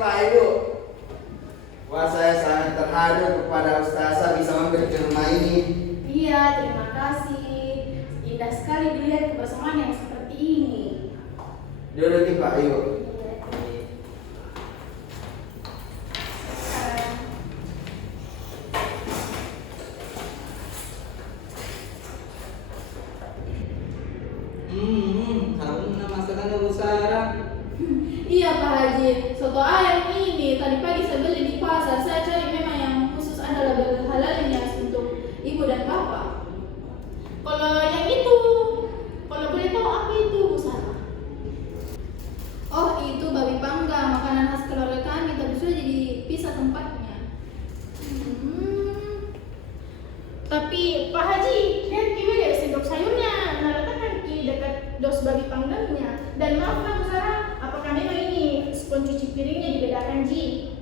Pak Ibu. Wah, saya sangat terharu kepada Ustazah bisa mampir ke rumah ini. Iya, terima kasih. Indah sekali dilihat kebersamaan yang seperti ini. Duduk nih Pak Ibu. Harusnya masakannya Bu Sarah. Iya Pak Haji, soto ayam ini tadi pagi saya beli di pasar. Saya cari memang yang khusus ada label halalnya untuk ibu dan bapak. Kalau yang itu, kalau boleh tahu apa itu Bu Sarah? Oh itu babi panggang, makanan khas keluarga kami, tapi sudah jadi pisah tempatnya. Tapi Pak Haji, lihat ibu dari sendok sayurnya, naratakan di dekat dos babi panggangnya. Dan maaf Bu Sarah, apakah memang ini spons cuci piringnya dibedakan Ji?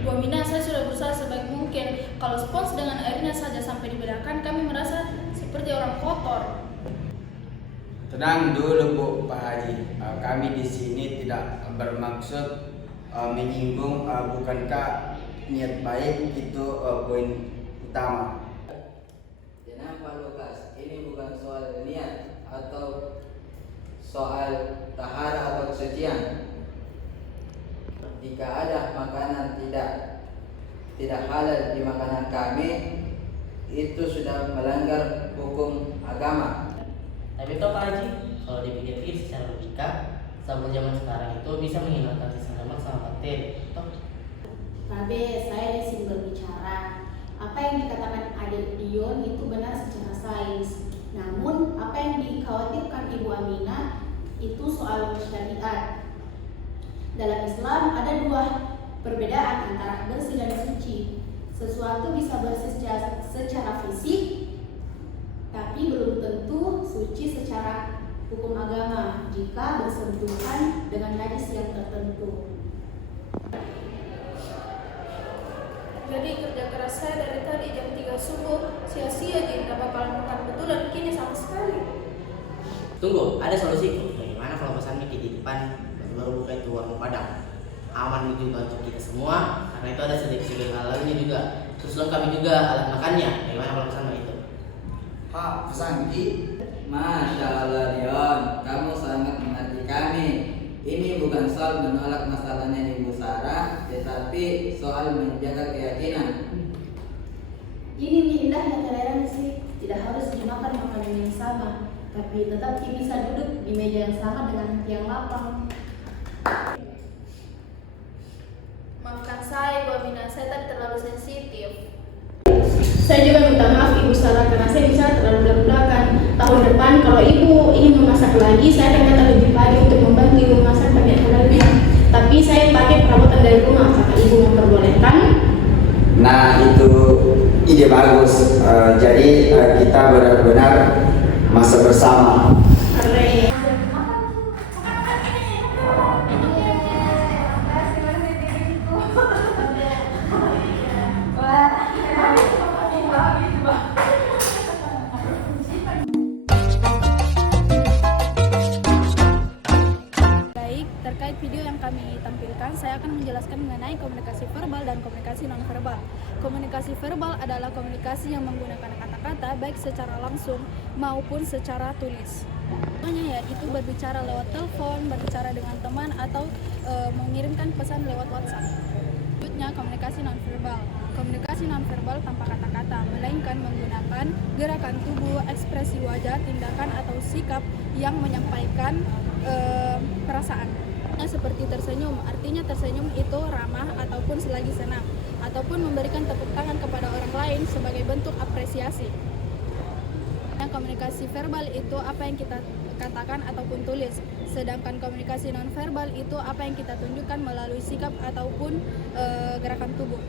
Bu Aminah, saya sudah berusaha sebaik mungkin. Kalau spons dengan airnya saja sampai dibedakan, kami merasa seperti orang kotor. Tenang dulu Bu Pak Haji. Kami di sini tidak bermaksud menyinggung. Bukankah niat baik itu poin utama? Tenang Pak Lukas, ini bukan soal niat atau soal tahara atau kesucian. Jika ada makanan tidak halal di makanan kami, itu sudah melanggar hukum agama. Tapi toh Pak Haji, kalau dipikir-pikir secara logika, sabun zaman sekarang itu bisa menghilangkan sisa lemak sama bakteri. Toh, Babe, saya di sini berbicara. Apa yang dikatakan Adik Dion itu benar secara sains. Namun, apa yang dikhawatirkan Ibu Aminah itu soal syariat. Dalam Islam ada dua perbedaan antara bersih dan suci. Sesuatu bisa bersih secara fisik, tapi belum tentu suci secara hukum agama jika bersentuhan dengan najis yang tertentu. Jadi kerja keras saya dari tadi jam 3 subuh sia-sia jadi nggak bakalan makan betulan kini sama sekali. tunggu, ada solusi. Bagaimana kalau pesan Miki di depan baru buka itu warung Padang? Aman juga untuk kita semua, karena itu ada sedikit halalnya juga. Terus lengkap juga alat makannya. Bagaimana kalau pesan itu? Pak, pesan Ki. Masya Allah Dion, kamu sangat mengerti kami. Ini bukan soal menolak masalahnya di Bu Sarah, tetapi soal menjaga keyakinan. Ini mie indahnya toleransi sih, tidak harus dimakan makanan yang sama, tapi tetap bisa duduk di meja yang sama dengan hati yang lapang. Maafkan saya, Bu Aminah, saya tadi terlalu sensitif. Saya juga minta maaf Ibu Sarah karena saya bisa terlalu belak-belakan. Tahun depan kalau Ibu ingin memasak lagi, saya akan datang lebih pagi untuk membantu Ibu memasak pakai halalnya. Tapi saya pakai perabotan dari rumah, apakah Ibu memperbolehkan? Nah, itu ide bagus. Jadi kita benar-benar masa bersama. Keren. Baik, terkait video yang kami tampilkan, saya akan menjelaskan mengenai komunikasi verbal dan komunikasi nonverbal. Komunikasi verbal adalah komunikasi yang menggunakan kata-kata baik secara langsung maupun secara tulis. Contohnya yaitu berbicara lewat telepon, berbicara dengan teman, atau mengirimkan pesan lewat WhatsApp. Selanjutnya komunikasi nonverbal. Komunikasi nonverbal tanpa kata-kata, melainkan menggunakan gerakan tubuh, ekspresi wajah, tindakan atau sikap yang menyampaikan perasaan. Seperti tersenyum, artinya tersenyum itu ramah ataupun selagi senang, ataupun memberikan tepuk tangan kepada orang lain sebagai bentuk apresiasi. Komunikasi verbal itu apa yang kita katakan ataupun tulis, sedangkan komunikasi nonverbal itu apa yang kita tunjukkan melalui sikap ataupun gerakan tubuh.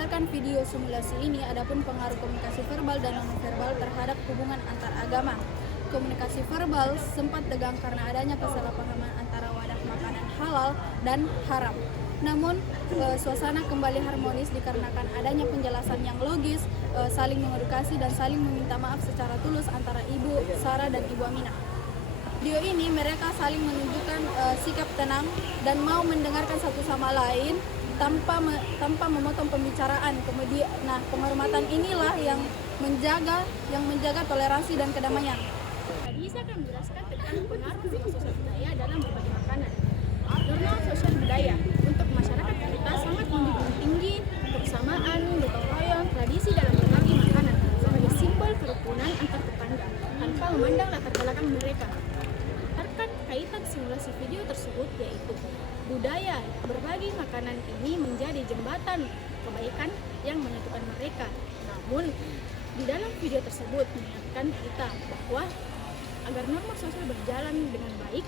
Berdasarkan video simulasi ini, adapun pengaruh komunikasi verbal dan nonverbal terhadap hubungan antar agama. Komunikasi verbal sempat tegang karena adanya kesalahpahaman antara wadah makanan halal dan haram. Namun suasana kembali harmonis dikarenakan adanya penjelasan yang logis, saling mengedukasi dan saling meminta maaf secara tulus antara Ibu Sarah dan Ibu Aminah. Video ini mereka saling menunjukkan sikap tenang dan mau mendengarkan satu sama lain tanpa memotong pembicaraan. Kemudian, penghormatan inilah yang menjaga toleransi dan kedamaian. Tadi saya akan menjelaskan tentang pengaruh sosial budaya dalam berbagi makanan. Norma sosial budaya untuk masyarakat kita sangat menjunjung tinggi kebersamaan, gotong royong, tradisi dalam berbagi makanan sebagai simbol kerukunan antar tetangga tanpa memandang latar belakang mereka. Berdasarkan kaitan simulasi video tersebut, yaitu budaya berbagi makanan ini menjadi jembatan kebaikan yang menyatukan mereka. Namun di dalam video tersebut mengingatkan kita bahwa agar norma sosial berjalan dengan baik,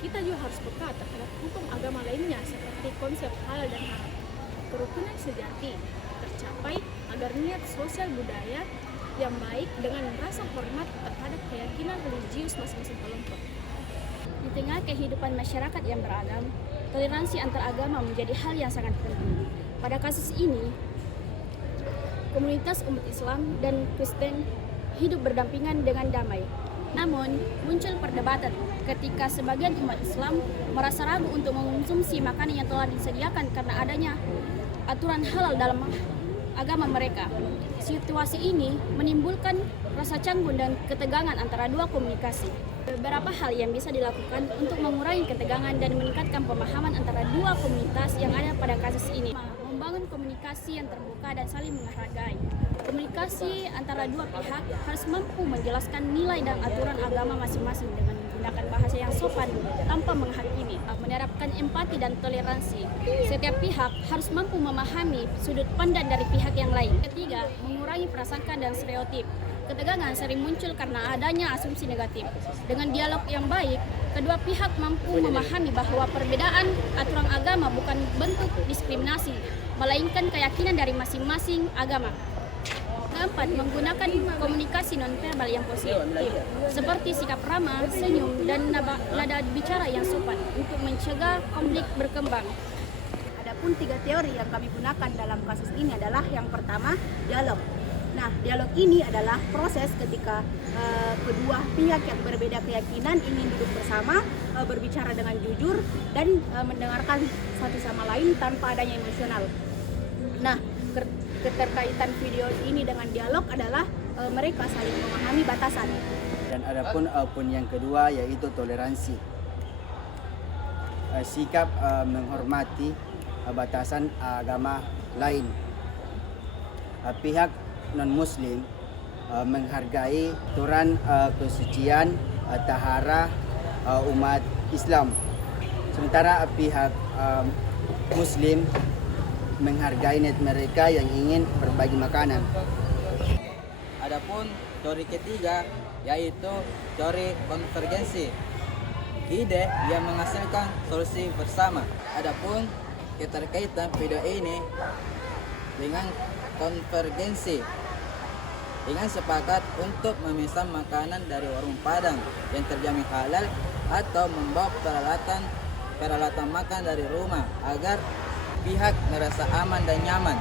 kita juga harus peka terhadap hukum agama lainnya seperti konsep halal dan haram. Kerukunan sejati tercapai agar niat sosial budaya yang baik dengan rasa hormat terhadap keyakinan religius masing-masing kelompok. Di tengah kehidupan masyarakat yang beragam, toleransi antar agama menjadi hal yang sangat penting. Pada kasus ini, komunitas umat Islam dan Kristen hidup berdampingan dengan damai. Namun, muncul perdebatan ketika sebagian umat Islam merasa ragu untuk mengonsumsi makanan yang telah disediakan karena adanya aturan halal dalam agama mereka. Situasi ini menimbulkan rasa canggung dan ketegangan antara dua komunikasi. Beberapa hal yang bisa dilakukan untuk mengurangi ketegangan dan meningkatkan pemahaman antara dua komunitas yang ada pada kasus ini. Membangun komunikasi yang terbuka dan saling menghargai. Komunikasi antara dua pihak harus mampu menjelaskan nilai dan aturan agama masing-masing dengan menggunakan bahasa yang sopan tanpa menghakimi, menerapkan empati dan toleransi. Setiap pihak harus mampu memahami sudut pandang dari pihak yang lain. Ketiga, mengurangi prasangka dan stereotip. Ketegangan sering muncul karena adanya asumsi negatif. Dengan dialog yang baik, kedua pihak mampu memahami bahwa perbedaan aturan agama bukan bentuk diskriminasi, melainkan keyakinan dari masing-masing agama. Keempat, menggunakan komunikasi nonverbal yang positif, seperti sikap ramah, senyum, dan nada bicara yang sopan untuk mencegah konflik berkembang. Adapun 3 teori yang kami gunakan dalam kasus ini adalah yang pertama, dialog. Nah, dialog ini adalah proses ketika kedua pihak yang berbeda keyakinan ingin duduk bersama, berbicara dengan jujur, dan mendengarkan satu sama lain tanpa adanya emosional. Nah, keterkaitan video ini dengan dialog adalah mereka saling memahami batasan. Dan adapun pun yang kedua yaitu toleransi. Sikap menghormati batasan agama lain. Pihak non-muslim menghargai aturan kesucian tahara umat Islam. Sementara pihak muslim menghargai niat mereka yang ingin berbagi makanan. Adapun teori ketiga yaitu teori konvergensi, ide yang menghasilkan solusi bersama. Adapun keterkaitan video ini dengan konvergensi, dengan sepakat untuk memesan makanan dari warung Padang yang terjamin halal atau membawa peralatan makan dari rumah agar pihak merasa aman dan nyaman.